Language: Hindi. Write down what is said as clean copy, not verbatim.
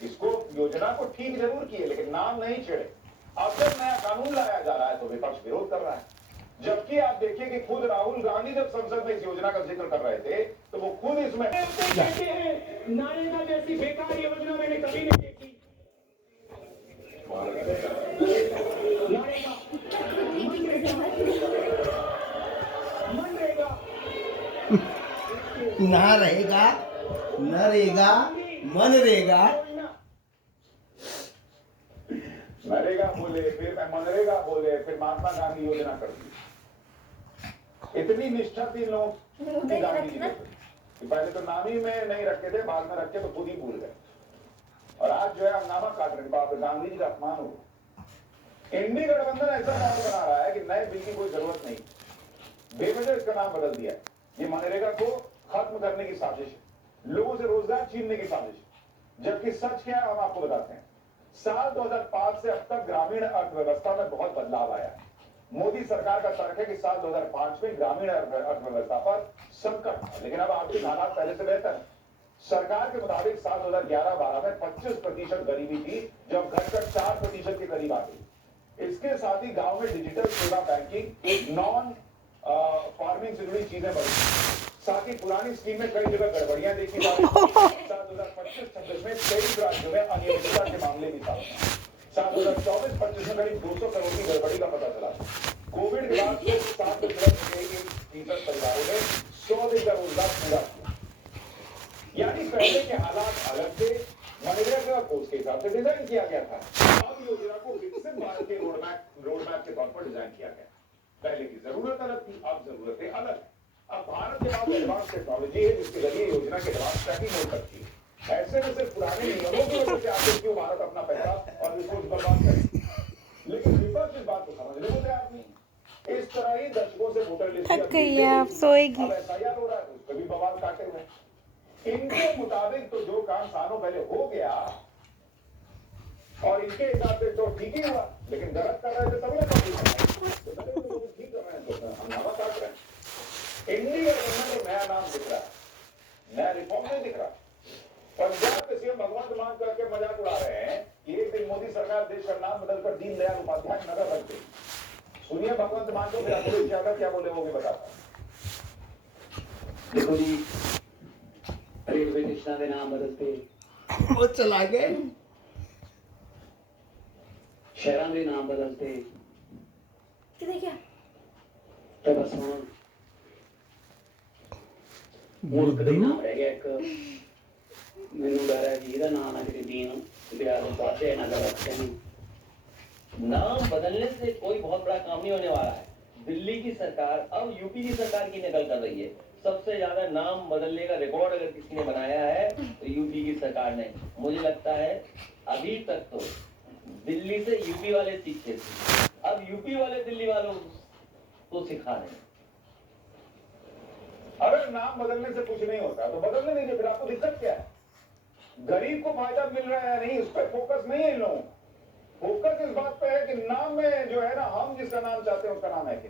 इसको योजना को ठीक जरूर किए लेकिन नाम नहीं छेड़े। अब जब नया कानून लाया जा रहा है तो विपक्ष विरोध कर रहा है, जबकि आप देखिए कि खुद राहुल गांधी जब संसद में इस योजना का जिक्र कर रहे थे तो वो खुद इसमें नारेगा जैसी बेकार योजना मैंने कभी नहीं देखी। नारेगा, मनरेगा, ना रहेगा न रहेगा मन रहेगा। नरेगा बोले, फिर मनरेगा बोले, फिर महात्मा गांधी योजना कर दी। इतनी निष्ठा थी लोग गांधी जी की, पहले तो नाम ही में नहीं रखे थे, बाद में रखे तो खुद ही भूल गए। और आज जो है हंगामा काट रहे, बाप रे, गांधी जी का अपमान हो। इंडी गठबंधन ऐसा माहौल बना रहा है कि नए बिल की कोई जरूरत नहीं, बेवजह इसका नाम बदल दिया। ये मनरेगा को खत्म करने की साजिश है, लोगों से रोजगार छीनने की साजिश है। जबकि सच क्या है हम आपको बताते हैं। साल 2005 से अब तक ग्रामीण अर्थव्यवस्था में बहुत बदलाव आया। मोदी सरकार का तर्क है कि साल 2005 में ग्रामीण अर्थव्यवस्था पर संकट था, लेकिन अब आर्थिक हालात पहले से बेहतर है। सरकार के मुताबिक साल 2011-12 में 25% गरीबी थी, जब घटकर 4% के करीब आ गई। इसके साथ ही गांव में डिजिटल सेवा बैंकिंग, नॉन फार्मिंग से जुड़ी चीजें बढ़ी। साथ ही पुरानी स्कीम में कई जगह गड़बड़ियां देखी जा रही है। साल 2025-26 में कई राज्यों में अनियमितता के मामले भी सामने आए। साल 2024-25 में करीब 200 करोड़ की गड़बड़ी का पता चला। कोविड के बाद से 7.1% परिवारों ने 100 दिन का रोजगार पूरा किया। यानी पहले के हालात अलग थे, मनरेगा को उसके हिसाब से डिजाइन किया गया था। अब योजना को विकसित भारत के रोडमैप के तौर पर डिजाइन किया गया। पहले की जरूरत अलग थी, अब जरूरतें अलग। अब भारत के पास एडवांस टेक्नोलॉजी है जिसके जरिए योजना के एडवांस ट्रैकिंग हो सकती है। ऐसे में सिर्फ पुराने नियमों की वजह से आखिर क्यों भारत अपना पैसा और रिसोर्स बर्बाद करे। लेकिन विपक्ष इस बात को समझने को तैयार नहीं। इस तरह ही दशकों से वोटर लिस्ट थक गई है, आप सोएगी। अब एसआईआर हो रहा है तो उस पर भी बवाल काटे हुए। इनके मुताबिक तो जो काम सालों पहले हो गया और इनके हिसाब से तो ठीक ही हुआ, लेकिन गलत कर रहे थे तब ठीक कर रहे हैं तो हंगामा काट रहे हैं। इंडिया गवर्नमेंट को नया नाम दिख रहा है, नया रिफॉर्म नहीं दिख रहा। पंजाब के सीएम भगवंत मान करके मजाक उड़ा रहे हैं कि एक दिन मोदी सरकार देश का नाम बदलकर दीनदयाल उपाध्याय नगर रख देगी। सुनिए भगवंत मान को, फिर अखिलेश यादव क्या बोले वो भी बताता हूं। देखो जी, रेलवे स्टेशन के नाम बदलते, वो चला गए। शहरों के नाम बदलते, क्या तो बस ਹੁਣ ਮੁਲਕ ਦਾ ਨਾਮ ਰਹਿ ਗਿਆ ਇੱਕ। ਮੈਨੂੰ ਡਰ ਹੈ ਜੀ ਇਹਦਾ ਨਾਮ ਨਾ ਕਿਤੇ ਦੀਨ बिहार में बातें ना रखते हैं। नाम बदलने से कोई बहुत बड़ा काम नहीं होने वाला है। दिल्ली की सरकार अब यूपी की सरकार की नकल कर रही है। सबसे ज्यादा नाम बदलने का रिकॉर्ड अगर किसी ने बनाया है तो यूपी की सरकार ने। मुझे लगता है अभी तक तो दिल्ली से यूपी वाले सीखे थे, अब यूपी वाले दिल्ली वालों को सिखा रहे हैं। अगर नाम बदलने से कुछ नहीं होता तो बदलने नहीं, फिर आपको दिक्कत क्या है? गरीब को फायदा मिल रहा है या नहीं, उस पर फोकस नहीं है इन लोगों। फोकस इस बात पे है कि नाम में जो है ना, हम जिसका नाम चाहते हैं उसका नाम है कि